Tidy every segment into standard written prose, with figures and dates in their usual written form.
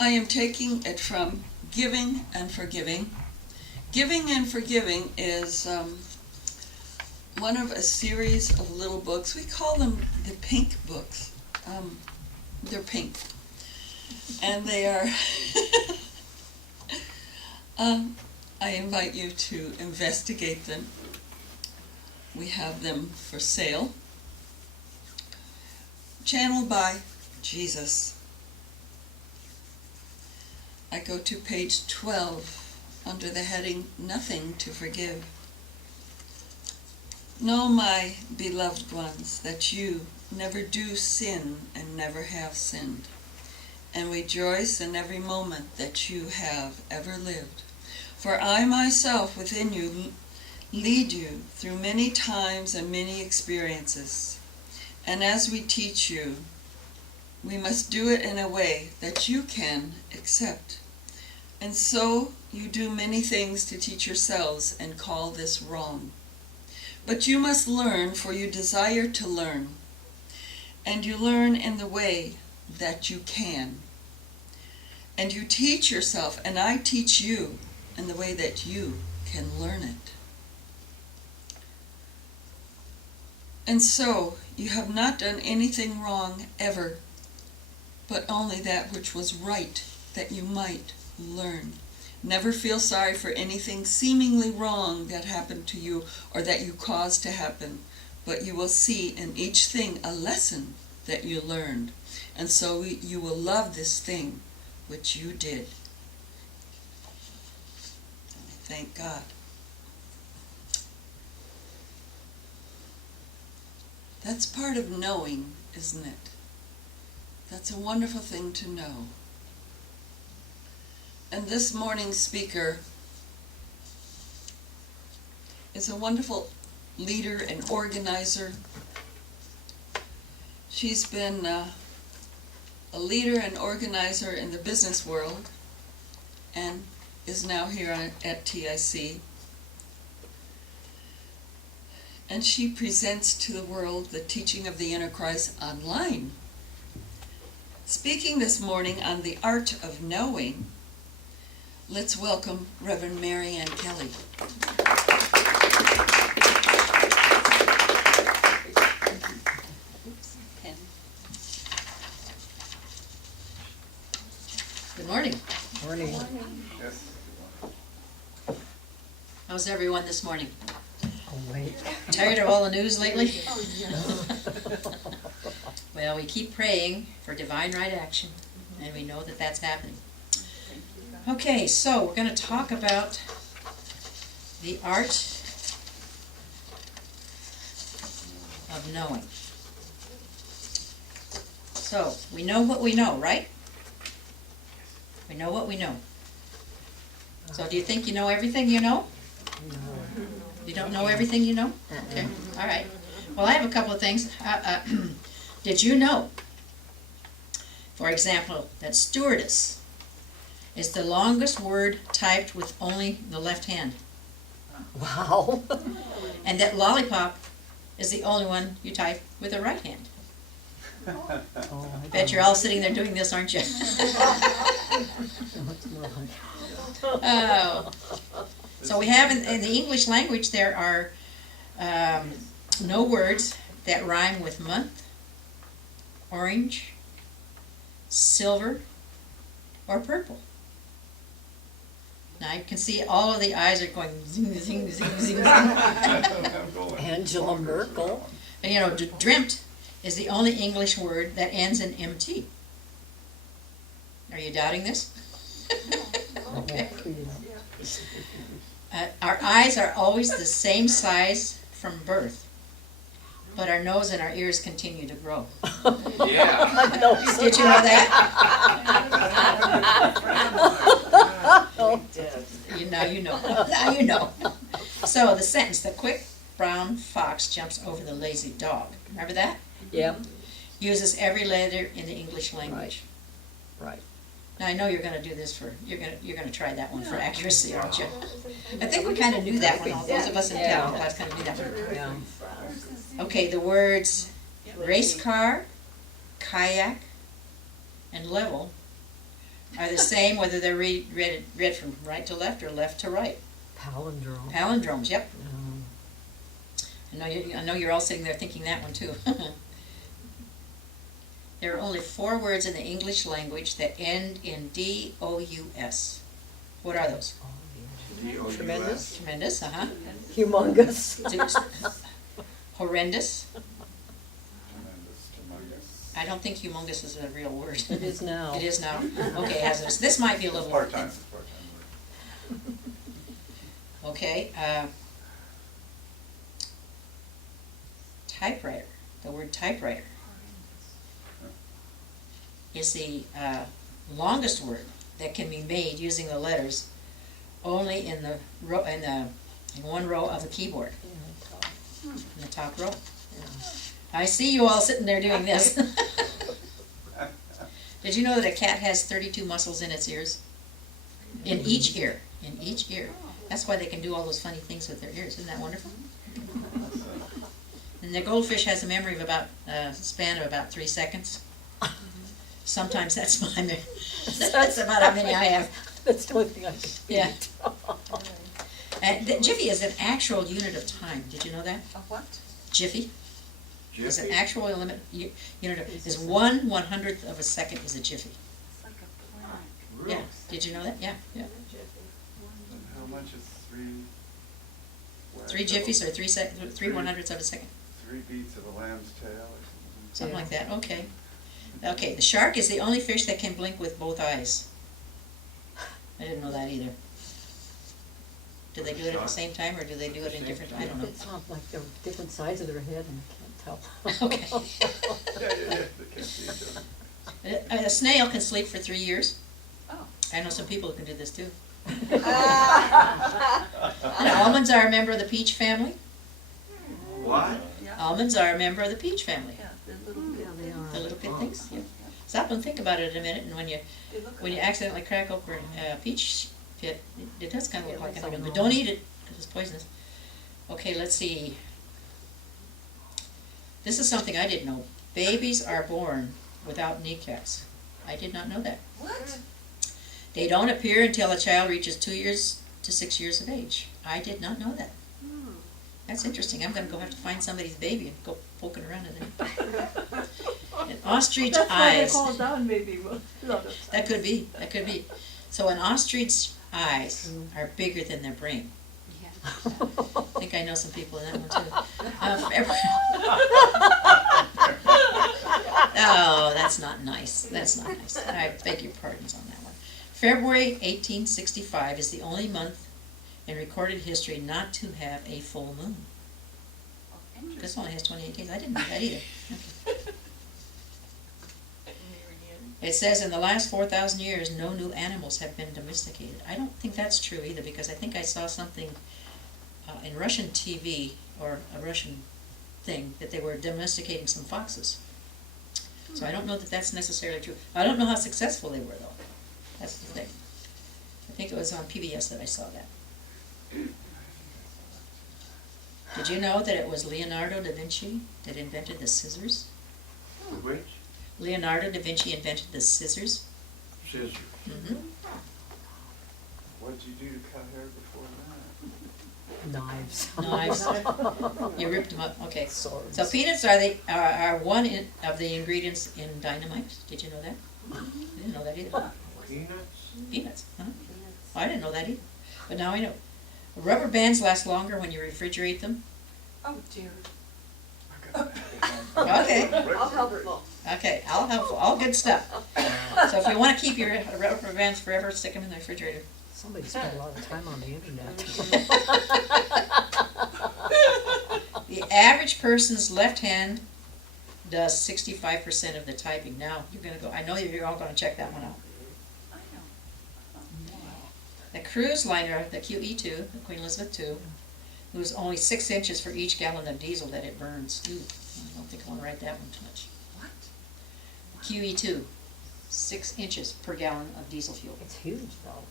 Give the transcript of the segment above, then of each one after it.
I am taking it from Giving and Forgiving. Giving and Forgiving is one of a series of little books. We call them the pink books. They're pink. And they are... I invite you to investigate them. We have them for sale. Channeled by Jesus. I go to page 12 under the heading, Nothing to Forgive. Know, my beloved ones, that you never do sin and never have sinned, and rejoice in every moment that you have ever lived. For I myself within you lead you through many times and many experiences. And as we teach you, we must do it in a way that you can accept. And so you do many things to teach yourselves and call this wrong. But you must learn, for you desire to learn. And you learn in the way that you can. And you teach yourself, and I teach you in the way that you can learn it. And so you have not done anything wrong ever, but only that which was right, that you might learn. Never feel sorry for anything seemingly wrong that happened to you or that you caused to happen, but you will see in each thing a lesson that you learned. And so you will love this thing which you did. Thank God. That's part of knowing, isn't it? That's a wonderful thing to know. And this morning's speaker is a wonderful leader and organizer. She's been a leader and organizer in the business world and is now here at TIC. And she presents to the world the teaching of the inner Christ online. Speaking this morning on the art of knowing, let's welcome Reverend Mary Ann Kelley. Good morning. Morning. Yes. How's everyone this morning? Oh, wait. Tired of all the news lately? Well, we keep praying for divine right action, and we know that that's happening. Okay, so we're going to talk about the art of knowing. So, we know what we know, right? We know what we know. So do you think you know everything you know? No. You don't know everything you know? Okay, all right. Well, I have a couple of things. Did you know, for example, that stewardess is the longest word typed with only the left hand? Wow. And that lollipop is the only one you type with the right hand? Oh, Bet you're all sitting there doing this, aren't you? Oh. So we have in the English language there are no words that rhyme with month, orange, silver, or purple. Now you can see all of the eyes are going zing, zing, zing, zing, zing. Angela Merkel. And you know, dreamt is the only English word that ends in MT. Are you doubting this? Okay. Our eyes are always the same size from birth, but our nose and our ears continue to grow. Yeah. Did you know that? You know. Now you know. So the sentence, the quick brown fox jumps over the lazy dog. Remember that? Yep. Uses every letter in the English language. Right. Now I know you're going to do this for you're going to try that one for accuracy, aren't you? I think we kind of knew that one. All those of us in Calvin class kind of knew that one. Yeah. Okay, the words race car, kayak, and level are the same whether they're read from right to left or left to right. Palindrome. Palindromes, yep. Um, I know you're all sitting there thinking that one too. There are only 4 words in the English language that end in D-O-U-S. What are those? oh, yeah. D-O-U-S. Tremendous. Tremendous, Humongous. Horrendous. Tremendous. I don't think humongous is a real word. It is now. It is now? Okay, hazardous. This might be a little more. Part-time, it's part-time word. Okay, typewriter. The word typewriter is the longest word that can be made using the letters only in the row, in one row of the keyboard, in the top row. I see you all sitting there doing this. Did you know that a cat has 32 muscles in its ears? In each ear. In each ear. That's why they can do all those funny things with their ears. Isn't that wonderful? And the goldfish has a memory of about span of about 3 seconds. Sometimes that's my memory. That's about how many I have. That's the only thing I can Yeah. eat. And Jiffy is an actual unit of time. Did you know that? A what? Jiffy is an Jiffy? actual unit of, is 1/100th of a second is a jiffy. It's like a plank. Really? Yeah. Did you know that? Yeah. Yeah. And how much is 3? 3 jiffies or 3/100ths of a second. 3 beats of a lamb's tail or something? Something Yeah. like that. Okay. Okay. The shark is the only fish that can blink with both eyes. I didn't know that either. Do they do it at the same time, or do they do it in different? I don't know. It's not like they're different sides of their head and I can't tell. Okay. Yeah, they can't see each other. A snail can sleep for 3 years. Oh. I know some people who can do this too. Ah. And almonds are a member of the peach family. What? Yeah, Almonds are a member of the peach family. yeah, the little bit. Yeah, they are. The little bit things. Yeah. Stop and think about it a minute, and when you accidentally crack open a peach pit, it does kind of look like an almond, but don't eat it because it's poisonous. Okay, let's see. This is something I didn't know. Babies are born without kneecaps. I did not know that. What? They don't appear until a child reaches 2 years to 6 years of age. I did not know that. That's interesting. I'm going to go have to find somebody's baby and go poking around in there. An ostrich That's why they eyes. call it down, maybe. That could be. That could be. So an ostrich eyes are bigger than their brain. Yeah. I think I know some people in that one too. Oh, that's not nice. That's not nice. I beg your pardons on that one. February 1865 is the only month in recorded history not to have a full moon. This only has 28 days. I didn't know that either. Okay. It says in the last 4,000 years, no new animals have been domesticated. I don't think that's true either, because I think I saw something in Russian TV, or a Russian thing, that they were domesticating some foxes. So I don't know that that's necessarily true. I don't know how successful they were, though. That's the thing. I think it was on PBS that I saw that. Did you know that it was Leonardo da Vinci that invented the scissors? Which? Leonardo da Vinci invented the scissors. Scissors. Mm-hmm. What did you do to cut hair before Knives. Knives. You ripped them up. Okay. Swords. So peanuts are one of the ingredients in dynamite. Did you know that? I didn't know that either. that? Peanuts? Peanuts. Uh-huh. I didn't know that either. But now I know. Rubber bands last longer when you refrigerate them. Oh dear. Okay. I'll help. Okay, I'll help. All good stuff. So if you want to keep your rubber bands forever, stick them in the refrigerator. Somebody spent a lot of time on the internet. The average person's left hand does 65% of the typing. Now, you're going to go, I know you're all going to check that one out. I know. The cruise liner, the QE2, the Queen Elizabeth II, was only 6 inches for each gallon of diesel that it burns. Ooh, I don't think I want to write that one too much. What? QE2, 6 inches per gallon of diesel fuel. It's huge though.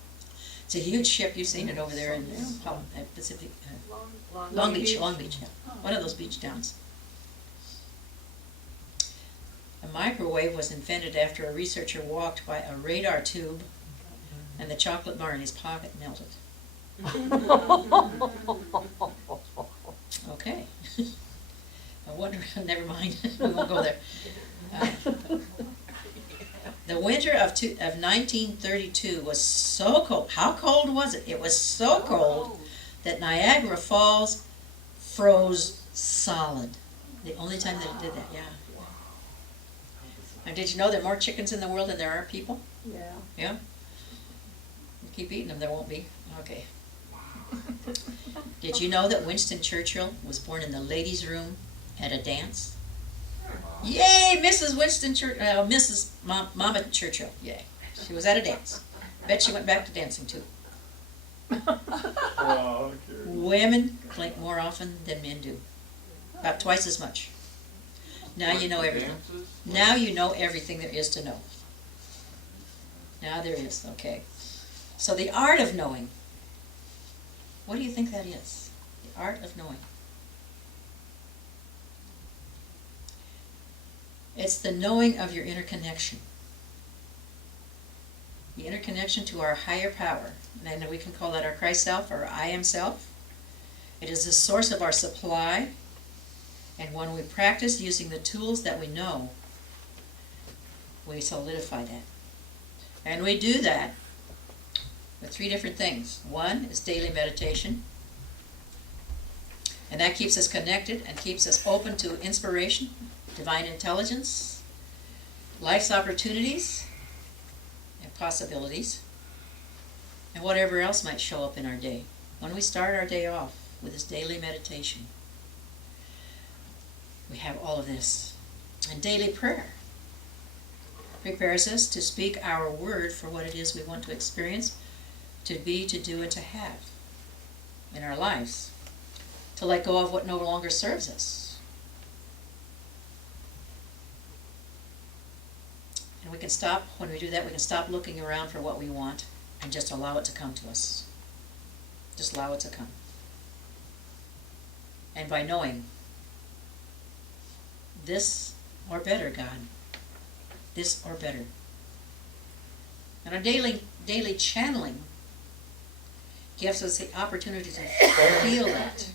It's a huge ship. You've seen it over there in Pacific, Long Beach, yeah. One of those beach towns. A microwave was invented after a researcher walked by a radar tube and the chocolate bar in his pocket melted. Okay. I wonder, never mind, we won't go there. The winter of 1932 was so cold. How cold was it? It was so cold that Niagara Falls froze solid. The only time that it did that, yeah. And did you know there are more chickens in the world than there are people? Yeah. Yeah? You keep eating them, there won't be. Okay. Did you know that Winston Churchill was born in the ladies' room at a dance? Yay, Mrs. Winston Churchill, Mrs. Mama Churchill, yay. She was at a dance. Bet she went back to dancing too. Oh, okay. Women blink more often than men do. About twice as much. Now you know everything. Now you know everything there is to know. Now there is, okay. So the art of knowing. What do you think that is? The art of knowing. It's the knowing of your interconnection. The interconnection to our higher power. And we can call that our Christ self or I am self. It is the source of our supply. And when we practice using the tools that we know, we solidify that. And we do that with 3 different things. One is daily meditation. And that keeps us connected and keeps us open to inspiration, divine intelligence, life's opportunities and possibilities, and whatever else might show up in our day. When we start our day off with this daily meditation, we have all of this. And daily prayer prepares us to speak our word for what it is we want to experience, to be, to do, and to have in our lives. To let go of what no longer serves us. And we can stop, when we do that, we can stop looking around for what we want and just allow it to come to us. Just allow it to come. And by knowing this or better, God, this or better. And our daily channeling gives us the opportunity to feel that.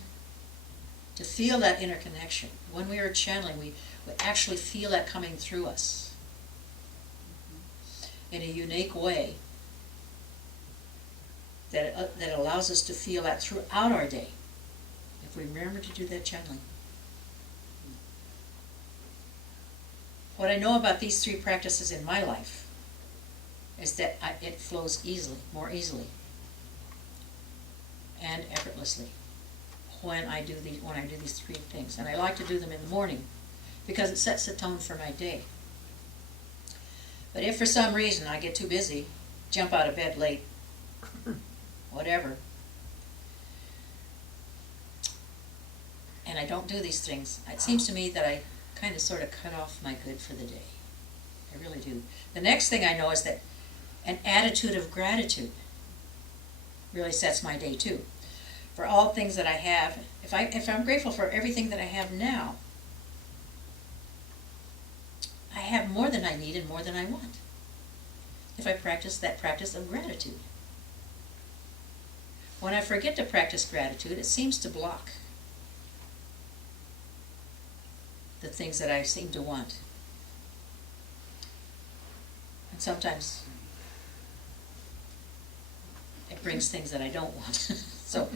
To feel that interconnection. When we are channeling, we actually feel that coming through us in a unique way that allows us to feel that throughout our day, if we remember to do that channeling. What I know about these 3 practices in my life is that it flows easily, more easily, and effortlessly. When I do these 3 things. And I like to do them in the morning because it sets the tone for my day. But if for some reason I get too busy, jump out of bed late, whatever, and I don't do these things, it seems to me that I kind of sort of cut off my good for the day. I really do. The next thing I know is that an attitude of gratitude really sets my day too. For all things that I have, if I'm grateful for everything that I have now, I have more than I need and more than I want. If I practice that practice of gratitude. When I forget to practice gratitude, it seems to block the things that I seem to want. And sometimes it brings things that I don't want. So,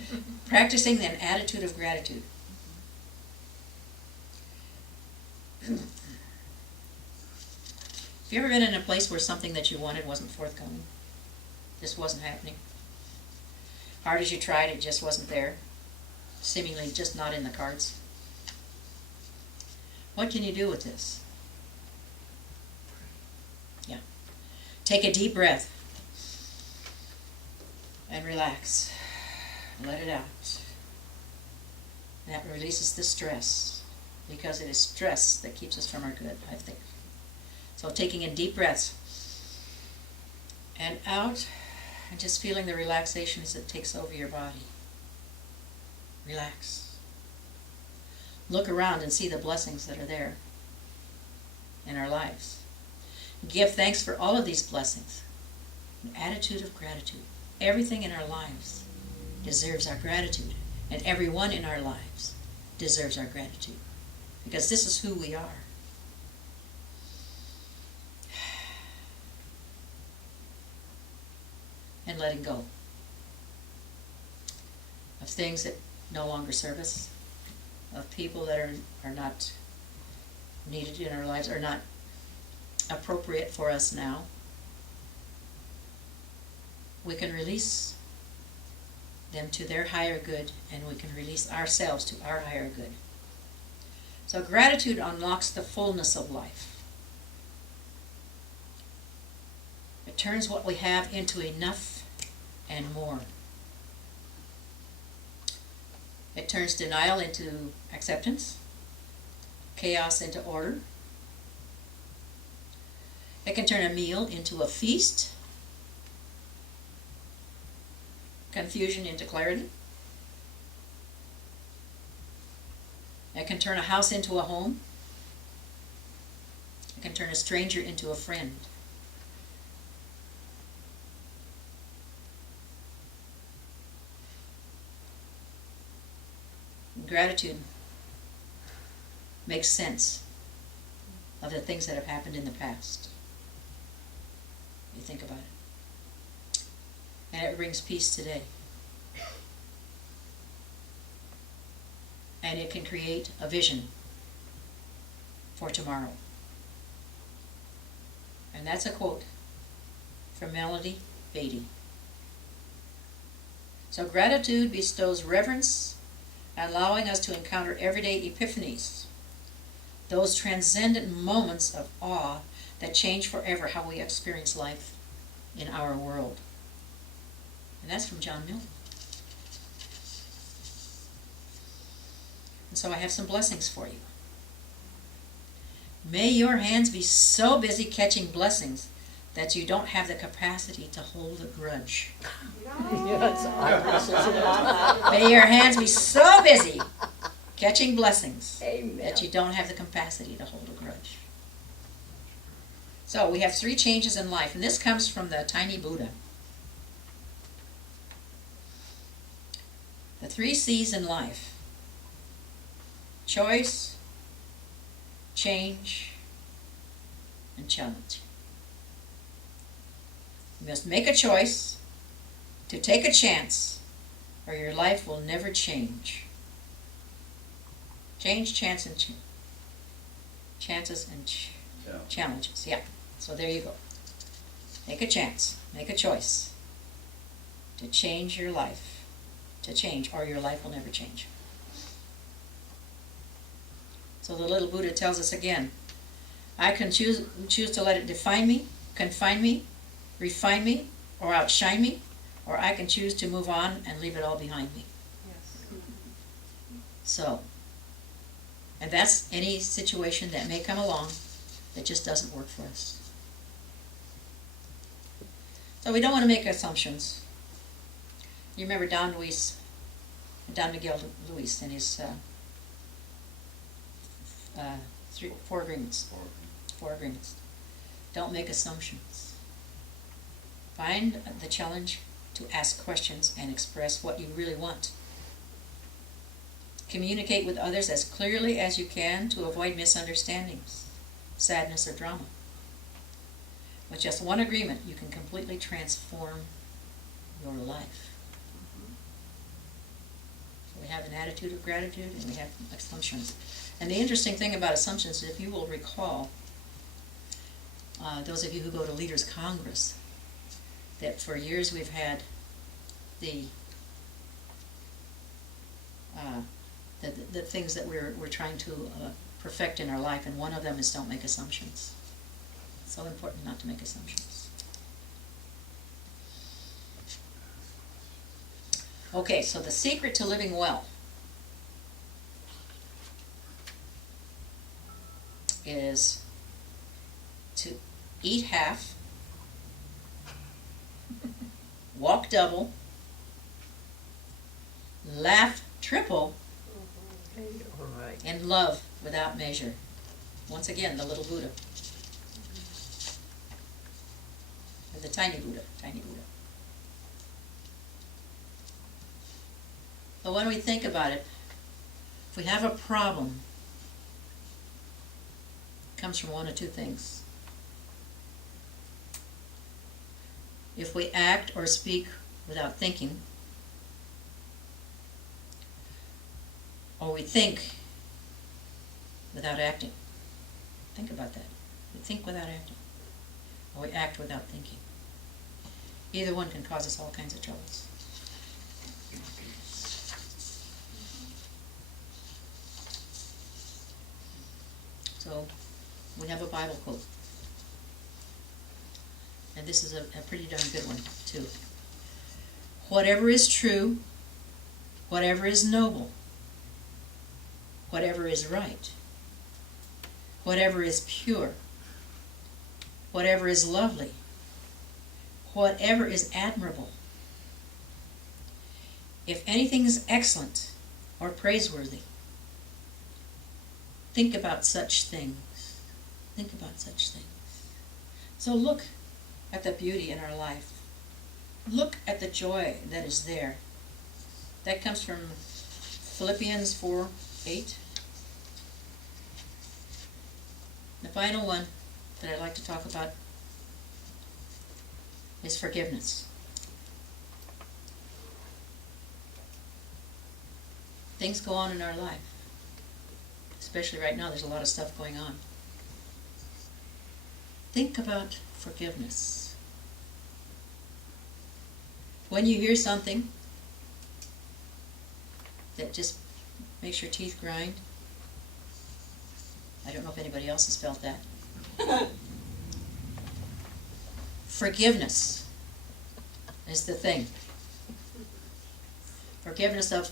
practicing an attitude of gratitude. Have you ever been in a place where something that you wanted wasn't forthcoming? Just wasn't happening? Hard as you tried, it just wasn't there? Seemingly just not in the cards? What can you do with this? Yeah. Take a deep breath and relax. Let it out. And that releases the stress, because it is stress that keeps us from our good, I think. So taking in deep breaths and out, and just feeling the relaxation as it takes over your body. Relax. Look around and see the blessings that are there. in our lives. Give thanks for all of these blessings. An attitude of gratitude. Everything in our lives deserves our gratitude, and everyone in our lives deserves our gratitude, because this is who we are. And letting go of things that no longer serve us, of people that are not needed in our lives, are not appropriate for us now. We can release them to their higher good, and we can release ourselves to our higher good. So gratitude unlocks the fullness of life. It turns what we have into enough and more. It turns denial into acceptance, chaos into order. It can turn a meal into a feast, confusion into clarity. It can turn a house into a home. It can turn a stranger into a friend. Gratitude makes sense of the things that have happened in the past. You think about it. And it brings peace today. And it can create a vision for tomorrow. And that's a quote from Melody Beatty. So gratitude bestows reverence, allowing us to encounter everyday epiphanies, those transcendent moments of awe that change forever how we experience life in our world. And that's from John Milton. And so I have some blessings for you. May your hands be so busy catching blessings that you don't have the capacity to hold a grudge. Yes, I May your hands be so busy catching blessings Amen. that you don't have the capacity to hold a grudge. So we have 3 changes in life, and this comes from the Tiny Buddha. The 3 C's in life: choice, change, and challenge. You must make a choice to take a chance, or your life will never change. Change, chance, and chances and challenges. Yeah. So there you go. Take a chance. Make a choice to change your life. To change, or your life will never change. So the little Buddha tells us again, I can choose to let it define me, confine me, refine me, or outshine me, or I can choose to move on and leave it all behind me. Yes. So, and that's any situation that may come along that just doesn't work for us. So we don't want to make assumptions. You remember Don Miguel Luis and his 4 agreements. 4 agreements. Don't make assumptions. Find the challenge to ask questions and express what you really want. Communicate with others as clearly as you can to avoid misunderstandings, sadness, or drama. With just 1 agreement, you can completely transform your life. So we have an attitude of gratitude, and we have assumptions. And the interesting thing about assumptions, if you will recall, those of you who go to Leaders Congress, that for years we've had the things that we're trying to perfect in our life, and one of them is don't make assumptions. It's so important not to make assumptions. Okay, so the secret to living well is to eat half, walk double, laugh triple, All right. and love without measure. Once again, the little Buddha. the tiny Buddha, tiny Buddha. But when we think about it, if we have a problem, it comes from one of two things. If we act or speak without thinking, or we think without acting. Think about that. We think without acting, or we act without thinking. Either one can cause us all kinds of troubles. So, we have a Bible quote. And this is a pretty darn good one, too. Whatever is true, whatever is noble, whatever is right, whatever is pure, whatever is lovely, whatever is admirable, if anything is excellent or praiseworthy, think about such things. Think about such things. So look at the beauty in our life. Look at the joy that is there. That comes from Philippians 4:8. The final one that I'd like to talk about is forgiveness. Things go on in our life. Especially right now, there's a lot of stuff going on. Think about forgiveness. When you hear something that just makes your teeth grind, I don't know if anybody else has felt that. Forgiveness is the thing. Forgiveness of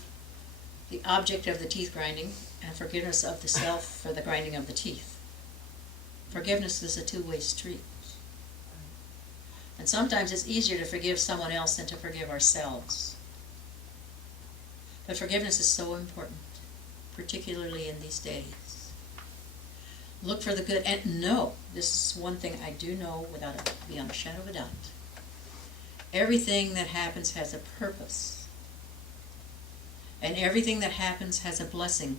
the object of the teeth grinding, and forgiveness of the self for the grinding of the teeth. Forgiveness is a two-way street. And sometimes it's easier to forgive someone else than to forgive ourselves. But forgiveness is so important, particularly in these days. Look for the good, and know, this is one thing I do know beyond a shadow of a doubt. Everything that happens has a purpose. And everything that happens has a blessing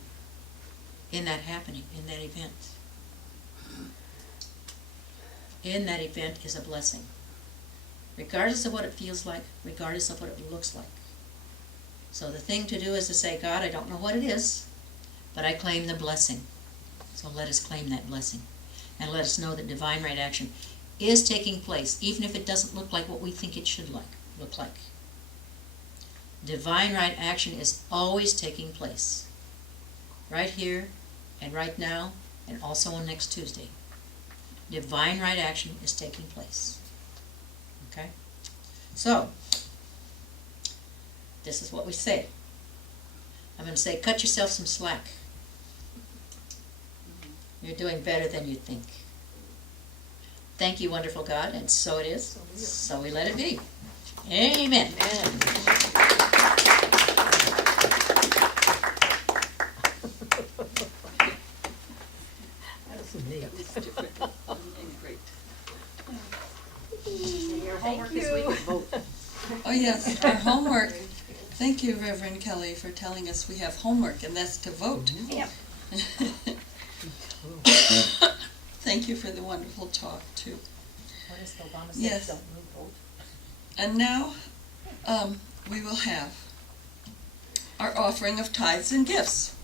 in that happening, in that event. In that event is a blessing. Regardless of what it feels like, regardless of what it looks like. So the thing to do is to say, God, I don't know what it is, but I claim the blessing. So let us claim that blessing. And let us know that divine right action is taking place, even if it doesn't look like what we think it should look like. Divine right action is always taking place. Right here, and right now, and also on next Tuesday. Divine right action is taking place. Okay? So, this is what we say. I'm going to say, cut yourself some slack. You're doing better than you think. Thank you, wonderful God, and so it is. So we let it be. Amen. That's neat. Your homework this week is vote. Oh yes, our homework. Thank you, Reverend Kelley, for telling us we have homework, and that's to vote. Yep. Thank you for the wonderful talk, too. What does Obama say? Yes. Don't move, vote. And now we will have our offering of tithes and gifts.